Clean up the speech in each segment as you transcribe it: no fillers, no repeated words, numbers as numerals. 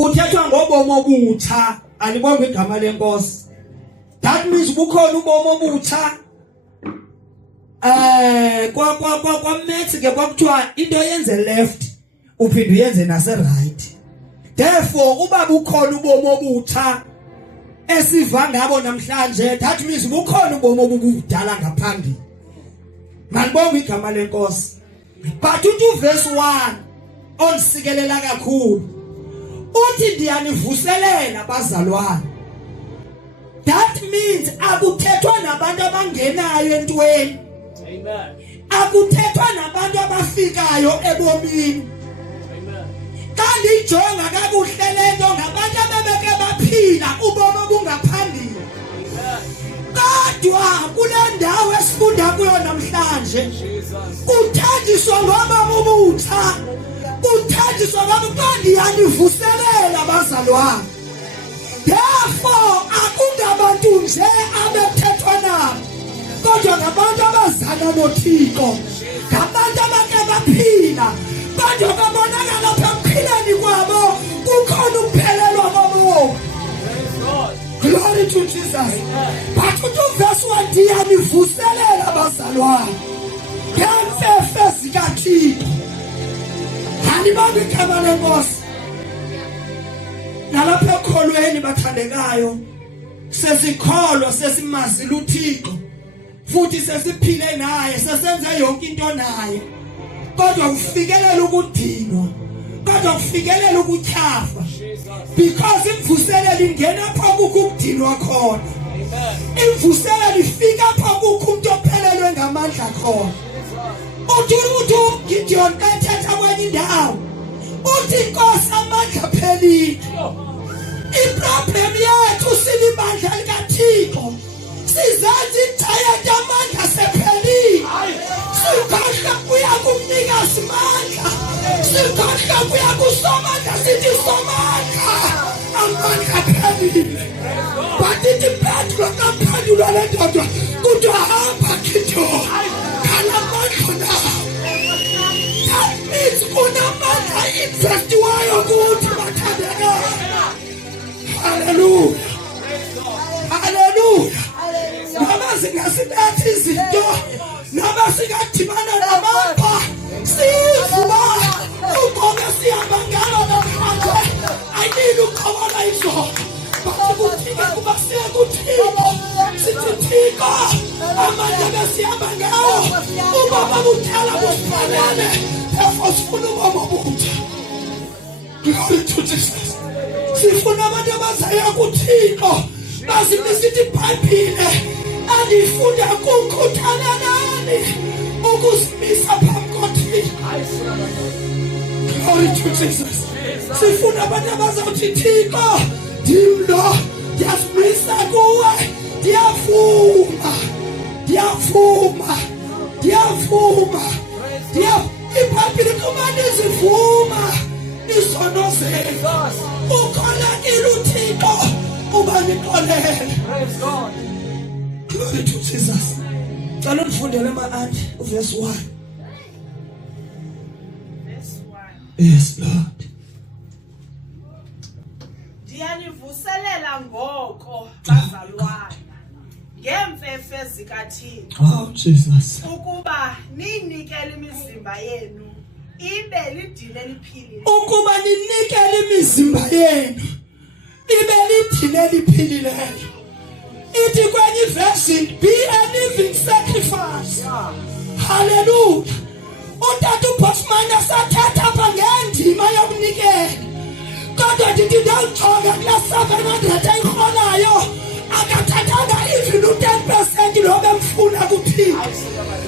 Uthethwa ngobomo obutsha, alibonga igama lenkosi. That means bukhona ubomo obutsha. Kwa maths ke kwakuthiwa into yenze left uphinde uyenze nase right. Therefore kuba bukhona ubomo obutsha esiva ngabo namhlanje, that means bukhona ubomo obubudala ngaphambili. Malibonga igama lenkosi. But uthi verse 1 onsikelela kakhulu. Uthi ndiyanivuselela bazalwane. That means akuthethwa nabantu abangenayo entweni. Amen. Akuthethwa nabantu abafikayo ebomini. Amen. Kanti ijonga kakuhle lento ngabantu abebeke baphila ubomi obungaphambili. Kodwa kule ndawo esifunda kuyo namhlanje kuthanjiswa ngobomi obutsha. Kuthanjiswa ngokuthi yanivuselela bazalwane. Therefore akungabantu nje abethethwa nabo, kodwa ngabantu abazana noThixo, ngabantu abake baphila, kodwa babonakala ekuphileni kwabo kukhona ukuphelelwa komoya. Glory to Jesus. But to verse 1 ndiyanivuselela bazalwane ngemfefe zikaThixo. Halibambe igama lenkosi. Nalapha ekholweni bathandekayo sesikholwa sesimazile uThixo futhi sesiphile naye sesenze yonke into naye, kodwa ufikelela ukudinwa, kodwa ufikelela ukuthafa, because imvuselelo ingena phambi kokudinwa khona. Imvuselelo ifika phambi kokumuntu ophelelwe ngamandla khona. Uthi Gideon kathatha kwenye indawo uthi inkosi amandla phelile. Iproblem yethu silibandla likaThixo, sizazi tired amandla sephelile. Sikhohlwa kuya kumnika simandla, sikhohlwa kuya kusomandla sithi somandla amandla phelile. But iPetro kaphendula le ndoda kuthi hamba Gideon kalamandla nawo. That means kunamandla interest wayo kuthi bathandeka. Hallelujah. Hallelujah. Noma singasibathi izinto, noma singadibana nabantu, sivuka uqobe sihamba ngalo namhlanje. Ayini uqhawala izolo. Bakuthike kuba siyekuthika. Sithika amanje besihamba ngawo. Ubaba buthala bufanele. Therefore sifuna ubaba obutsha. Glory to Jesus. Sifuna abantu abazaya kuThixo bazimisithi iBhayibhile andifunda kukhuthala nani ukusimisa phambi koThixo. Glory to Jesus. Sifuna abantu abazawuthi Thixo ndimlo ndiyasimisa kuwe, ndiyavuma, ndiyavuma, ndiyavuma, iBhayibhile kumane zivuma izono zethu. Ukholekile uThixo ubanikolele. Praise God. Glory to Jesus. Cala ufundele ama-anti verse 1. Verse 1. Yes, Lord. Ndiyanivuselela ngoko bazalwane ngemfefe zikaThixo. Oh Jesus. Ukuba ninikele imizimba yenu ibe lidile liphilile. Ukuba ninikele imizimba yenu ibe lidile liphilileyo. Ithi kwenye verse be a living sacrifice. Hallelujah. Utata uBosman asathatha apha ngendima yokunikela. Kodwa ndithi ndawujonga kulaa 700 ayirholayo akathathanga even u10% lo bemfuna kuphila.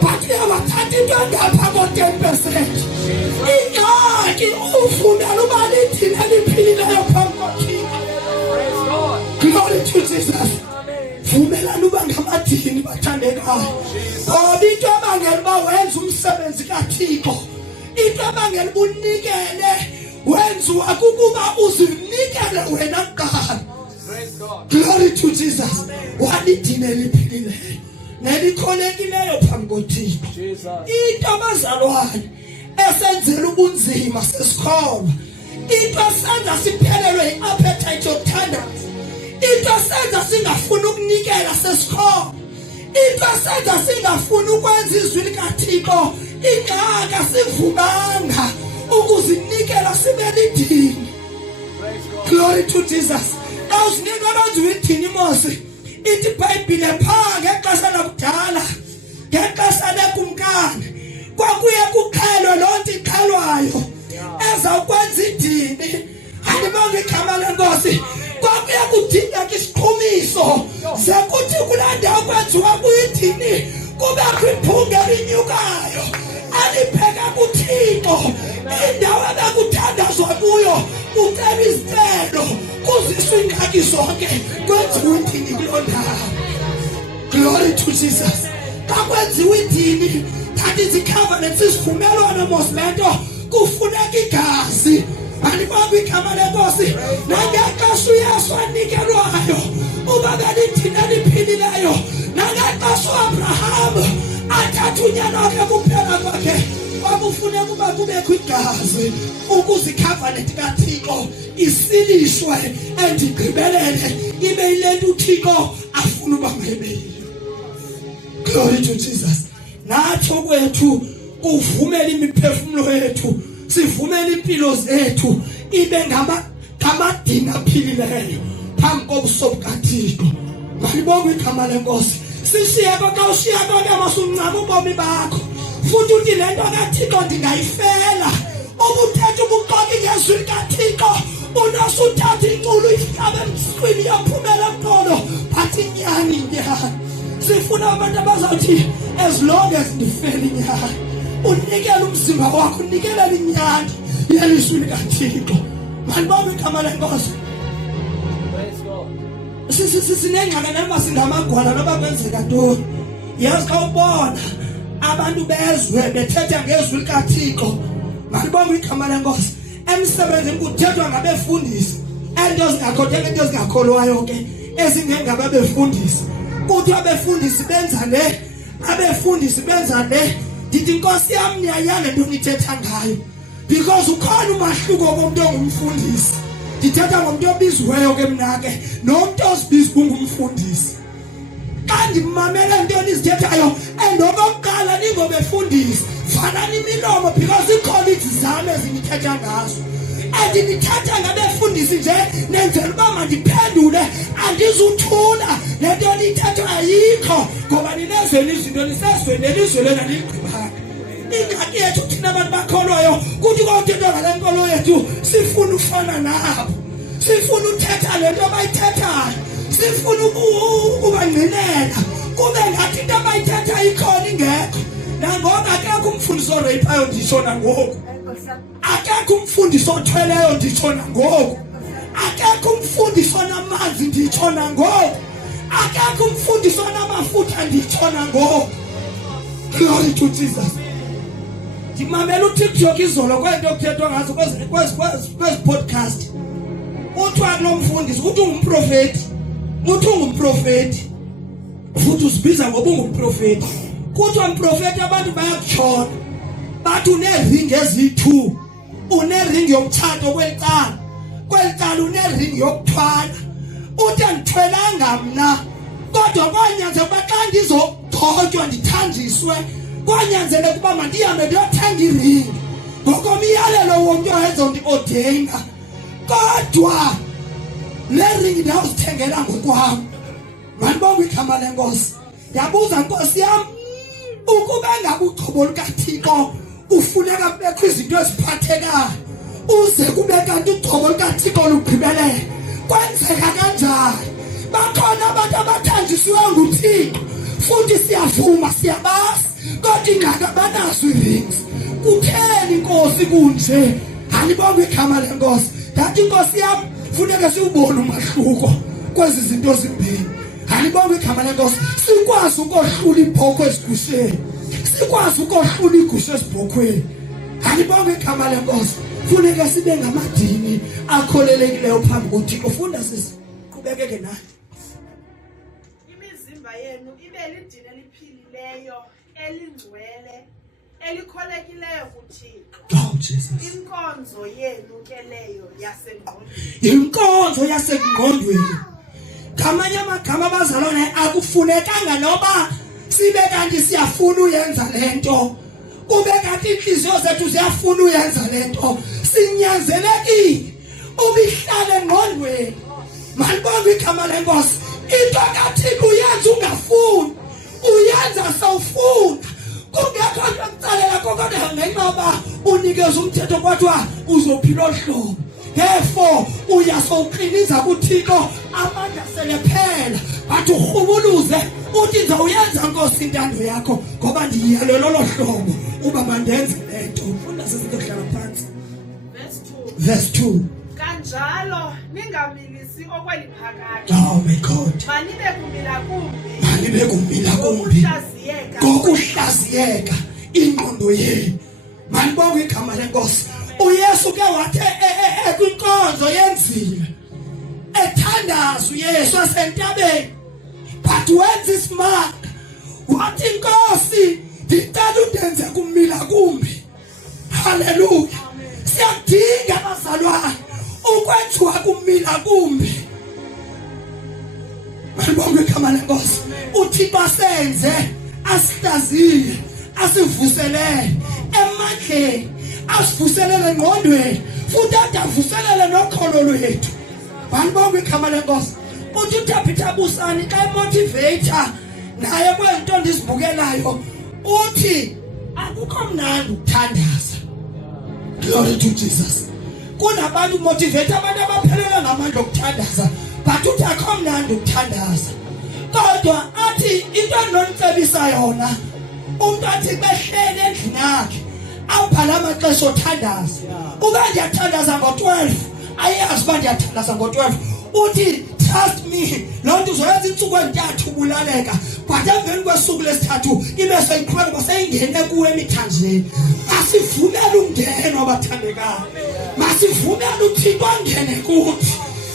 But uyabathatha into engapha ko10%. Ingxaki ufundela uba lidile liphilileyo phambi koThixo. Praise God. Glory to Jesus. Vumelana uba ngamadini bathandekayo. Ngoba into ebangela uba wenza umsebenzi kaThixo, into ebangela uba unikele wenziwa kukuba uzinikele wena kuqala. Praise God. Glory to Jesus. Walidine liphilileyo nelikholekileyo phambi koThixo. Jesus. Into abazalwane esenzela ubunzima sesikholwa into esenza siphelelwe iappetite yokuthanda, into esenza singafuni ukunikela sesikhona, into esenza singafuni ukwenza izwi likaThixo, ingaka sivumanga ukuzinikela sibe lidini. Glory to Jesus. Awusinike abantu widini Mose. Ithi iBhayibhile pha ngexesha lakudala, ngexesha lekumkani, kwakuye kuqhelwe lonto iqhelwayo ezawukwenza idini. Andibonge igama lenkosi. Kwakuye kudingeka isiqhumiso sekuthi kulanda ukwenziwa kuyidini kubekho iphunga elinyukayo alipheka kuThixo, indawo ebekuthandazwa kuyo ucela izicelo kuziswe ingxaki zonke kwenziwe idini kuloo ndawo. Glory to Jesus. Kakwenziwa idini, that is covenant, isivumelwano mosilento kufuneka igazi. Andibonge igama lenkosi. Nangexesha uYesu anikelwayo uba belidini eliphilileyo, nangexesha uAbraham athatha unyana wakhe kuphela kwakhe, kwakufuneka ukuba kubekho igazi ukuze icovenant kaThixo isilishwe endigqibelele ibe yilento uThixo afuna uba mayibe yiyo. Glory to Jesus. Nathi okwethu kuvumela imiphefumulo yethu, sivumela impilo zethu ibe ngamadini aphilileyo phambi kobuso bukaThixo. Malibonge igama lenkosi. Sishiyeka xa ushiyeka ke masuncama ubomi bakho, futhi uthi lento kaThixo ndingayifela. Ubuthethe ubuxoki ngezwi likaThixo, unosuthatha inkulu ifikabe emswini yaphumela emqolo, but inyani. Sifuna abantu abazawuthi as long as ndifela inyani, unikele umzimba wakho, unikele inyani yelizwi likaThixo. Malibonge igama lenkosi. Sinengxaki noma singamagwala noba kwenzeka ntoni. Yazi xa ubona abantu bezwe bethetha ngezwi likaThixo, malibonge igama lenkosi. Emsebenzini kuthethwa ngabefundisi, ento zingakhotheka, ento zingakholwayo ke ezingengababefundisi. Kuthi abefundisi benza le, abefundisi benza le. Ndithi Nkosi yami niyayale nto nithetha ngayo, because ukhona umahluko komuntu ongumfundisi. Ndithetha ngomuntu obizweyo ke mna ke nomuntu ozibiza kungumfundisi. Xa ndimamela ntoni izithethayo endokokuqala ningobefundisi, fanani imilomo because ii-colleagues zami ezinithetha ngazo. Andinithetha ngabefundisi nje nenzela uba mandiphendule, andizuthula le nto niyithetha ayikho ngoba ninezweni izinto nisezweni elizwe lena ligqibanga. Ingxaki yethu thina abantu bakholwayo kuthi kwakuthethwa ngale nkolo yethu sifuna ufana nabo, sifuna uthetha le nto abayithethayo, sifuna ukubangqinela kube ngathi into abayithetha ikhona ingekho. Nangoku akekho umfundisi oreyiphayo nditsho nangoku, akekho umfundisi othweleyo nditsho nangoku, akekho umfundisi onamanzi nditsho nangoku, akekho umfundisi onamafutha nditsho nangoku. Glory to Jesus. Ndimamela uTikTok izolo kwento kuthethwa ngazo kwezi podcast. Uthiwa kulo mfundisi uthi ungumprofeti, uthi ungumprofeti, futhi usibiza ngoba ungumprofeti. Kuthiwa umprofeti abantu bayakutshona, bathi uneringi ezi-2, uneringi yomtshato kwelicala, kwelicala uneringi yokuthwala. Uthi andithwelanga mna, kodwa kwanyanzeleka uba xa ndizogqotywa ndithanjiswe, kwanyanzeleka ukuba mandihambe ndiyothenga iringi ngokomyalelo womntu owayezondi-ordeyina. Kodwa le ringi ndawuzithengela ngokwam. Malibonge igama lenkosi. Yabuza Nkosi yam, ukuba ngabe uqobo lukaThixo ufuneka kubekho izinto eziphathekayo uze kube kanti uqobo lukaThixo lugqibelele, kwenzeka kanjani? Bakhona abantu abathanjisiwe nguThixo futhi siyavuma siyabazi, kodwa ingxaki abanazo ii-rings. Kutheni Nkosi kunje? Andibonge igama lenkosi. Ndathi Nkosi yam funeka siwubone umahluko kwezi zinto zimbini. Andibonge igama lenkosi. Sikwazi ukohlula ibhokhwe ezigusheni, sikwazi ukohlula igusha ezibhokhweni. Andibonge igama lenkosi. Funeka sibe ngamadini akholelekileyo phambi koThixo. Funda sisi, qhubekeke naye. Imizimba yenu ibe lidini eliphilileyo, elingcwele, elikholekileyo kuThixo. Oh Jesus. Inkonzo yenu ke leyo yasengqondweni. Inkonzo yasengqondweni. Ngamanye amagama abazalwane akufunekanga noba sibe kanti siyafuna uyenza lento. Kube kanti inhliziyo zethu ziyafuna uyenza lento. Sinyanzelekile ubihlale engqondweni. Malibonga igama lenkosi. Into kaThixo uyenza ungafuni. Uyenza sawufuna. Kungekho nto ekucalela kodwa ngenqaba unikeza umthetho kodwa uzophila ohlobo. Therefore uyasawuqiniza kuThixo amandla selephela bathi uhubuluze uthi ngizoyenza Nkosi intando yakho ngoba ndiyalo lolo hlobo uba mandenze lento. Ufunda sesinto kuhlala phansi. Verse 2. Kanjalo ningamilisi okweliphakade. Oh my God. Manibe kumila kumbi. Manibe kumila kumbi. Ngokuhlaziyeka ingqondo yenu. Manibonga igama lenkosi. uYesu ke wathi kwinkonzo yenzile ethandaza uYesu asentabeni but wenza isimanga wathi Nkosi ngicela undenze kumila kumbi. Haleluya. Siyadinga abazalwane ukwenziwa kumila kumbi. Malibonga igama lenkosi. Uthi basenze asihlazile asivuselele emandleni asivuselele engqondweni futhi adavuselele nokholo lwethu. Malibonga igama lenkosi. Uthi uThapitha Busani xa emotivator naye kwento ndizibukelayo uthi akukho mnandi ukuthandaza. Glory to Jesus. Kunabantu motivate abantu abaphelele ngamandla okuthandaza but uthi akho mnandi ukuthandaza. Kodwa athi into enonitsebisa yona umuntu athi behlele endlini yakhe awubhala amaxesha othandaza. Ube ndiyathandaza ngo-12 ayazi uba ndiyathandaza ngo-12 uthi trust me lonto uzoyenza insuku entathu ubulaleka but emveni kwesuku lesithathu ibe seyiqhubeka seyingene kuwe emithanjeni. Masivumele ungeno abathandekayo. Masivumele uThixo angene kuthi.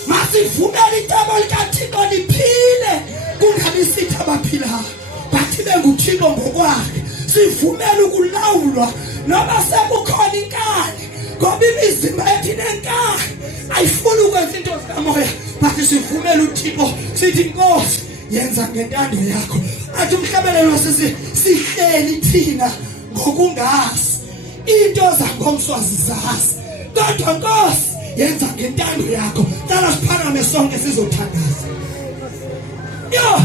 Masivumele icebo likaThixo liphile kungabi sithi abaphilayo bathi benguThixo ngokwakhe. Sivumele ukulawulwa noba sekukhona inkani ngoba imizimba yethu inenkani ayifuni ukwenza into zikamoya but sivumele uThixo sithi Nkosi yenza ngentando yakho. Athi umhlabelelo sihleli thina ngokungazi into zangomswazi zazi kodwa Nkosi yenza ngentando yakho. Cala siphakame sonke sizothandaza. Yo.